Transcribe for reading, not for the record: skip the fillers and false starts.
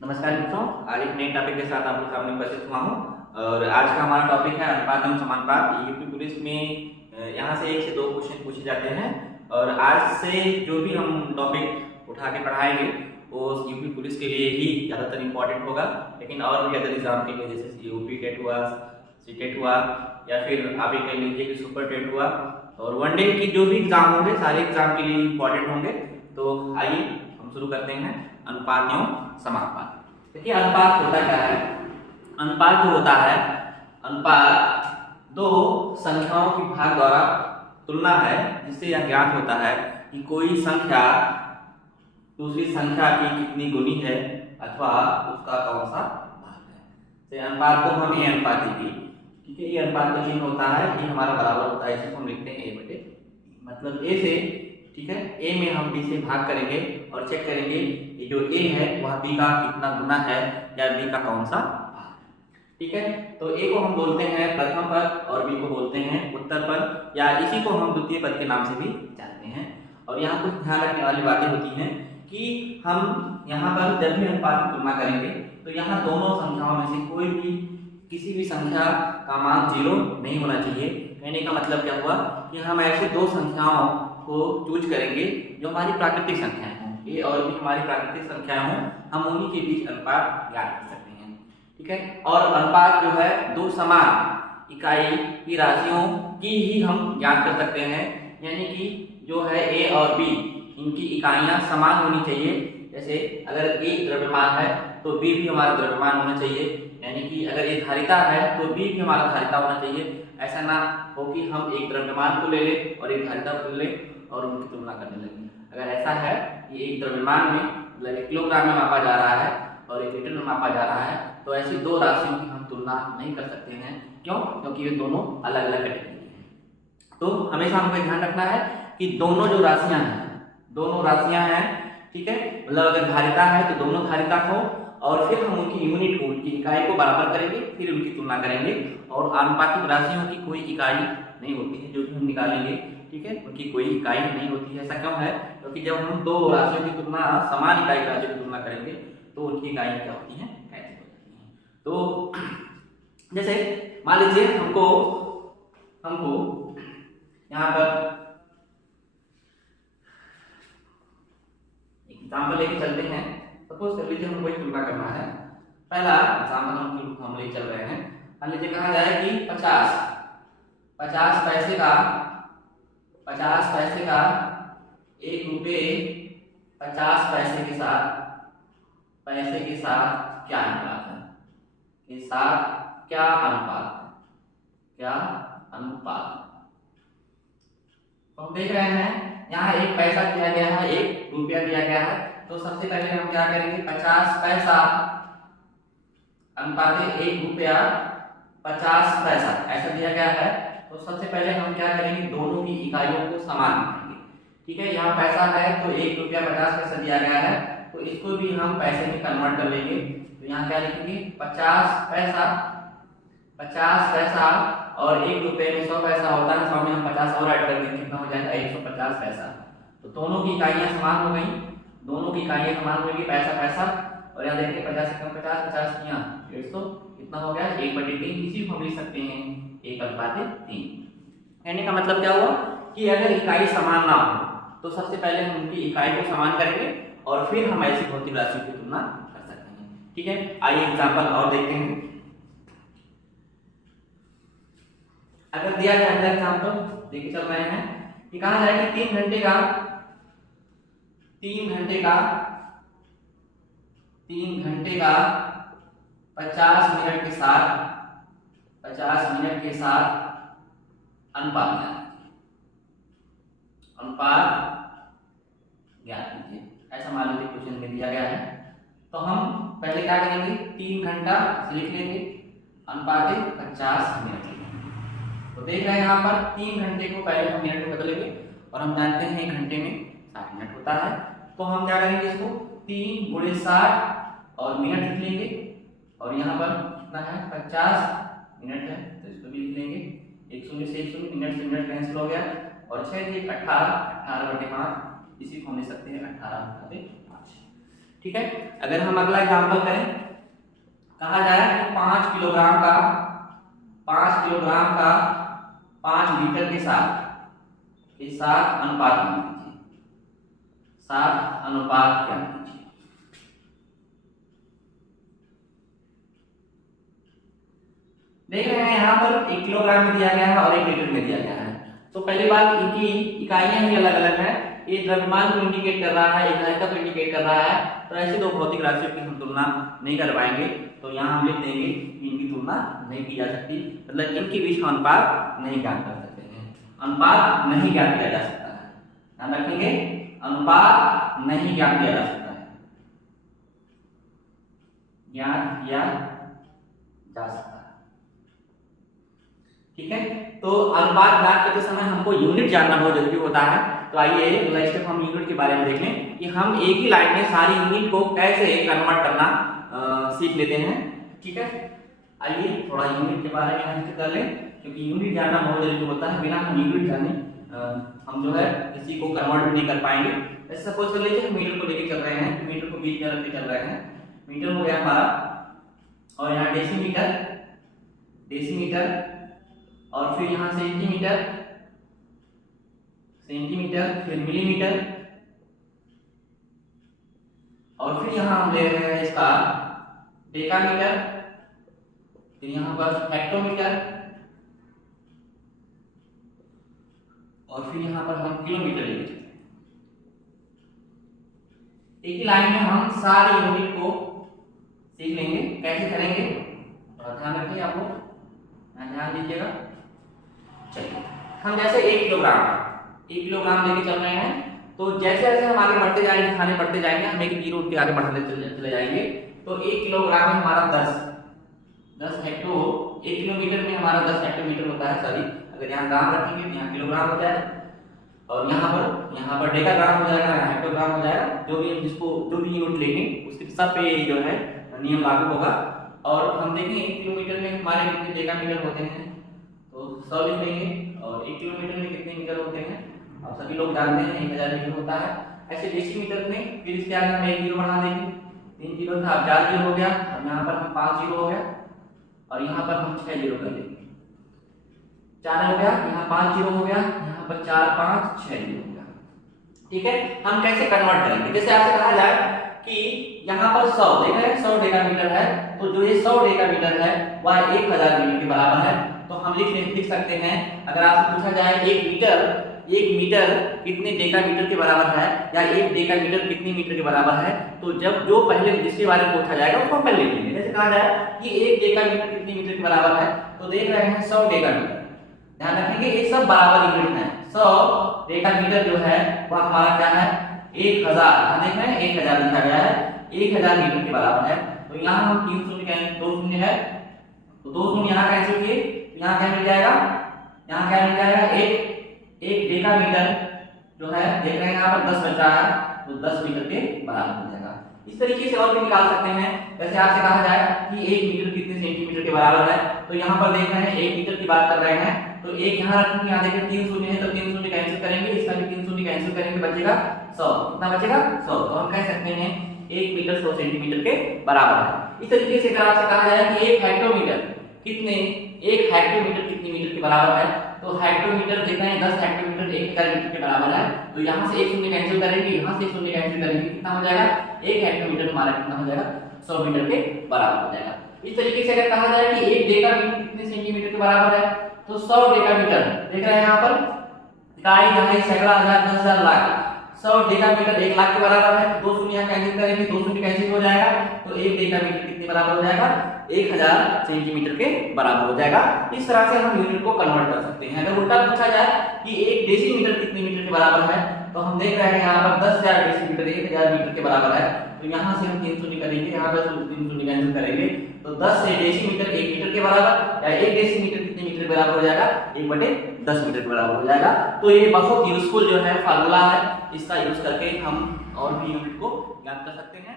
नमस्कार मित्रों, आज एक नए टॉपिक के साथ आपके सामने उपस्थित हुआ हूँ। और आज का हमारा टॉपिक है अनुपात एवं समानुपात। यूपी पुलिस में यहाँ से 1 से 2 क्वेश्चन पूछे जाते हैं। और आज से जो भी हम टॉपिक उठा के पढ़ाएंगे वो यूपी पुलिस के लिए ही ज़्यादातर इम्पोर्टेंट होगा। लेकिन और भी अदर एग्जाम के लिए, जैसे यूपी टेट हुआ, सीटेट हुआ, या फिर आप ये कह लीजिए कि सुपर टेट हुआ, और वनडे की जो भी एग्जाम होंगे सारे एग्जाम के लिए इम्पोर्टेंट होंगे। तो आइए हम शुरू करते हैं अनुपात एवं समानुपात। देखिए, अनुपात होता क्या है? अनुपात जो होता है, अनुपात दो संख्याओं की भाग द्वारा तुलना है, जिससे यह ज्ञात होता है कि कोई संख्या दूसरी संख्या की कितनी गुनी है अथवा उसका कौन सा भाग है। तो अनुपात को हम ए अनुपात देंगे। ठीक है, ये अनुपात का चिन्ह होता है, ये हमारा बराबर होता है, इसको हम लिखते हैं ए बटे, मतलब ए से, ठीक है, ए में हम बी से भाग करेंगे और चेक करेंगे ये जो ए है वह बी का कितना गुना है या बी का कौन सा भाग। ठीक है, तो ए को हम बोलते हैं प्रथम पद और बी को बोलते हैं उत्तर पद, या इसी को हम द्वितीय पद के नाम से भी जानते हैं। और यहाँ कुछ ध्यान रखने वाली बातें होती हैं कि हम यहाँ पर जब भी अनुपात की तुलना करेंगे तो यहाँ दोनों संख्याओं में से कोई भी किसी भी संख्या का मान 0 नहीं होना चाहिए। कहने का मतलब क्या हुआ कि हम ऐसे दो संख्याओं को चूज करेंगे जो हमारी प्राकृतिक संख्याएं हों, ए और बी हमारी प्राकृतिक संख्याएं हों, हम उन्हीं के बीच अनुपात ज्ञात कर सकते हैं। ठीक है, और अनुपात जो है दो समान इकाई की राशियों की ही हम ज्ञात कर सकते हैं, यानी कि जो है ए और बी इनकी इकाइयां समान होनी चाहिए। जैसे अगर ए द्रव्यमान है तो बी भी हमारा द्रव्यमान होना चाहिए, यानी कि अगर ये धारिता है तो बी भी हमारा धारिता होना चाहिए। ऐसा ना हो कि हम एक द्रव्यमान को ले लें और एक धारिता को ले लें और उनकी तुलना करने लगे। अगर ऐसा है कि एक द्रव्यमान में मतलब 1 किलोग्राम में मापा जा रहा है और 1 लीटर में मापा जा रहा है, तो ऐसी दो राशियों की हम तुलना नहीं कर सकते हैं। क्यों? क्योंकि ये दोनों अलग अलग कैटेगरी हैं। तो हमेशा हमको ध्यान रखना है कि दोनों जो राशियां हैं, दोनों राशियां हैं, ठीक है, मतलब अगर धारिता है तो दोनों धारिता हो, और फिर हम उनकी यूनिट को, उनकी इकाई को बराबर करेंगे, फिर उनकी तुलना करेंगे। और आनुपातिक राशियों की कोई इकाई नहीं होती है, जो भी हम निकालेंगे, ठीक है, उनकी कोई इकाई नहीं होती है। ऐसा क्यों है? क्योंकि जब हम दो राशियों की तुलना समान इकाई राशियों की तुलना करेंगे तो उनकी इकाइयां क्या होती हैं, कैंसिल हो जाती हैं। तो जैसे मान लीजिए हमको यहाँ पर एग्जाम्पल लेके चलते हैं। सपोज कर लीजिए हमको तुलना करना है। पहला एग्जाम्पल हम ले चल रहे हैं। मान लीजिए कहा जाए कि 50 पैसे का 1 रुपये 50 पैसे के साथ क्या अनुपात है, के साथ क्या अनुपात। तो हम देख रहे हैं यहाँ एक पैसा दिया गया है, 1 रुपया दिया गया है। तो सबसे पहले हम क्या करेंगे, 50 पैसा अनुपात 1 रुपया 50 पैसा ऐसा दिया गया है। तो सबसे पहले हम क्या करेंगे, दोनों की इकाइयों को समान रखेंगे। ठीक है, यहाँ पैसा है तो 1 रुपया 50 पैसा दिया गया है, तो इसको भी हम पैसे में कन्वर्ट कर लेंगे। तो यहाँ क्या लिखेंगे, 50 पैसा और 1 रुपये में 100 पैसा होता है, 100 में हम 50 और ऐड कर देंगे, कितना हो जाएगा 150 पैसा। तो दोनों की इकाइयां समान हो गई, दोनों की इकाइयां समान होगी, पैसा। और यहाँ देखिए 50 से कम 50 किया 150, कितना हो गया 1/3। इसी को हम लिख सकते हैं 1/3। कहने का मतलब क्या हुआ कि अगर इकाई समान ना हो तो सबसे पहले हम उनकी इकाई को समान करेंगे और फिर हम ऐसी भौतिक राशियों की तुलना कर सकते हैं। ठीक है, आइए एग्जाम्पल और देखते हैं। अगर दिया जाए अंदर एग्जाम्पल देखिए चल रहे हैं कि कहा जाए कि 3 घंटे का 50 मिनट के साथ अनुपात ज्ञात कीजिए। ऐसा मान लीजिए क्वेश्चन में दिया गया है। तो हम पहले क्या करेंगे, 3 घंटा लिख लेंगे, अनुपात 50 मिनट। तो देख रहे हैं यहाँ पर 3 घंटे को पहले हम मिनट में बदलेंगे और हम जानते हैं 1 घंटे में 60 मिनट होता है। तो हम क्या करेंगे, इसको 3 × 60 और मिनट लिख लेंगे, और यहाँ पर कितना है 50 मिनट है तो इसको भी लिख लेंगे। 1 से 1 मिनट से मिनट कैंसिल हो गया, और 6 से 18 18/5, इसी को हम लिख सकते हैं 18/5। ठीक है। अगर हम अगला एग्जांपल करें, कहा जाए कि 5 किलोग्राम का 5 लीटर के साथ अनुपात ज्ञात कीजिए, 7 अनुपात ज्ञात कीजिए। देख रहे हैं यहाँ पर 1 किलोग्राम में दिया गया है और 1 लीटर में दिया गया है। तो पहली बात, इनकी इकाइयां ही अलग अलग है। ये द्रव्यमान को इंडिकेट कर रहा है, इकाई को इंडिकेट कर रहा है। तो ऐसे दो भौतिक राशियों की हम तुलना नहीं कर पाएंगे। तो यहाँ हम लिख देंगे कि इनकी तुलना नहीं की जा सकती, मतलब इनके बीच का अनुपात नहीं ज्ञात कर सकते हैं, अनुपात नहीं ज्ञात किया जा सकता है। ध्यान रखेंगे, अनुपात नहीं ज्ञात किया जा सकता है, ज्ञात किया जा सकता है। ठीक है। तो अनुपात ज्ञात करते समय हमको यूनिट जानना बहुत जरूरी होता है। तो आइए अगला स्टेप हम यूनिट के बारे में देख लें कि हम एक ही लाइन में सारी यूनिट को कैसे कन्वर्ट करना सीख लेते हैं। ठीक है, आइए थोड़ा यूनिट के बारे में हम कर लें, क्योंकि यूनिट जानना बहुत जरूरी होता है। बिना हम यूनिट जाने हम जो है किसी को कन्वर्ट भी नहीं कर पाएंगे। ऐसे सपोज कर लीजिए हम मीटर को लेके चल रहे हैं, तो मीटर को बीच में रख के चल रहे हैं। मीटर हो गया हमारा, और यहाँ डेसीमीटर, और फिर यहाँ सेंटीमीटर, फिर मिलीमीटर, और फिर यहाँ हम ले रहे हैं इसका डेकामीटर, फिर यहाँ पर हेक्टोमीटर, और फिर यहाँ पर हम किलोमीटर लेंगे। एक ही लाइन में हम सारी यूनिट को सीख लेंगे। कैसे करेंगे थोड़ा ध्यान रखिए, आप लोग ध्यान दीजिएगा। चलिए, हम जैसे 1 किलोग्राम लेके चल रहे हैं, तो जैसे जैसे हम आगे बढ़ते जाएंगे, खाने बढ़ते जाएंगे, हम 1 जीरो उठ के आगे बढ़ते चले जाएंगे। तो 1 किलोग्राम में हमारा 10 हेक्टो, 1 किलोमीटर में हमारा 10 हेक्टोमीटर होता है। सॉरी, अगर यहाँ ग्राम रखेंगे तो यहाँ किलोग्राम हो जाएगा, और यहाँ पर डेकाग्राम हो जाएगा, यहाँ हेक्टोग्राम हो जाएगा। जो भी यूनिट लेंगे उसके सब पे जो है नियम लागू होगा। और हम देखें 1 किलोमीटर में हमारे कितने डेकामीटर होते हैं, तो 100 लिख लेंगे। और 1 किलोमीटर में कितने मीटर होते हैं आप सभी लोग जानते हैं, 1000 मीटर होता है। ऐसे डेसीमीटर में फिर इसके आगे हम 1 जीरो बढ़ा देंगे, 3 जीरो था, 4 जीरो हो गया, और यहाँ पर हम 5 जीरो हो गया, और यहाँ पर हम 6 जीरो कर देंगे। 4 हो गया, यहाँ 5 जीरो हो गया, यहाँ पर 4 5 6 जीरो हो गया। ठीक है, हम कैसे कन्वर्ट करेंगे? जैसे आपसे कहा जाए कि यहाँ पर 100 देख रहे हैं, 100 डेकामीटर है, तो जो ये 100 डेकामीटर है वह 1000 मीटर के बराबर है। तो हम लिख सकते हैं, अगर आपसे पूछा जाए 1 मीटर कितने डेकामीटर के बराबर है, या 1 डेकामीटर कितने मीटर के बराबर है, तो जब जो पहले जिसके बारे में पूछा जाएगा उसको हम पहले लिख लेंगे। जैसे कहा जाए कि 1 डेकामीटर कितने मीटर के बराबर है, तो देख रहे हैं 100 डेकामीटर। ध्यान रखेंगे ये सब बराबर यूनिट है। 100 डेकामीटर जो है वह हमारा क्या है, 1000। देख रहे हैं 1000 लिखा गया है, 1000 मीटर के बराबर है। तो यहाँ हम 3 शून्य का 2 शून्य है, तो 2 शून्य यहाँ कैंसिल किए, यहाँ क्या मिल जाएगा, यहाँ क्या मिल जाएगा, एक डेकामीटर जो है देख रहे हैं यहाँ पर 10 बच रहा है, तो 10 मीटर के बराबर हो जाएगा। इस तरीके से और भी निकाल सकते हैं। जैसे आपसे कहा जाए कि 1 मीटर कितने सेंटीमीटर के बराबर है, तो यहाँ पर देख रहे हैं 1 मीटर की बात कर रहे हैं, तो 1 यहाँ रखेंगे, यहाँ देखें 3 शून्य है, तो 3 शून्य कैंसिल करेंगे, इसका भी 3 शून्य कैंसिल करेंगे, बचेगा 100। कितना बचेगा, 100। तो हम कह सकते हैं 1 मीटर 100 सेंटीमीटर के बराबर है। इस तरीके से अगर आपसे कहा जाए कि 1 हेक्टोमीटर कितने मीटर के बराबर है, तो हेक्टोमीटर देख रहे हैं 10 हेक्टोमीटर 1000 मीटर के बराबर है। तो यहाँ से 1 शून्य कैंसिल करेंगे, यहाँ से 1 शून्य कैंसिल करेंगे, कितना हो जाएगा, 1 हेक्टोमीटर हमारा कितना हो जाएगा, 100 मीटर के बराबर हो जाएगा। इस तरीके से अगर कहा जाए कि 1 डेकामीटर कितने सेंटीमीटर के बराबर है, तो 100 डेकामीटर देख रहे हैं यहाँ पर इकाई, यहाँ सैकड़ा, हजार, 10,000, लाख। 100 डेकामीटर 1 लाख के बराबर है। 2 शून्य यहाँ कैंसिल करेंगे, 2 शून्य कैंसिल हो जाएगा, तो 1 डेकामीटर कितने बराबर हो जाएगा, 1000 सेंटीमीटर के बराबर हो जाएगा। इस तरह से हम यूनिट को कन्वर्ट कर सकते हैं। अगर उल्टा पूछा जाए कि 1 डेसीमीटर कितने मीटर के बराबर है, तो हम देख रहे हैं यहाँ पर 10,000 डेसीमीटर 1000 मीटर के बराबर है। तो यहाँ से हम 3 शून्य करेंगे, यहाँ पर 3 शून्य कैंसिल करेंगे, तो 10 से डेसीमीटर 1 मीटर के बराबर, या 1 डेसीमीटर कितने मीटर के बराबर हो जाएगा, 1/10 मीटर के बराबर हो जाएगा। तो ये बहुत यूजफुल जो है फार्मूला है, इसका यूज करके हम और भी यूनिट को ज्ञात कर सकते हैं।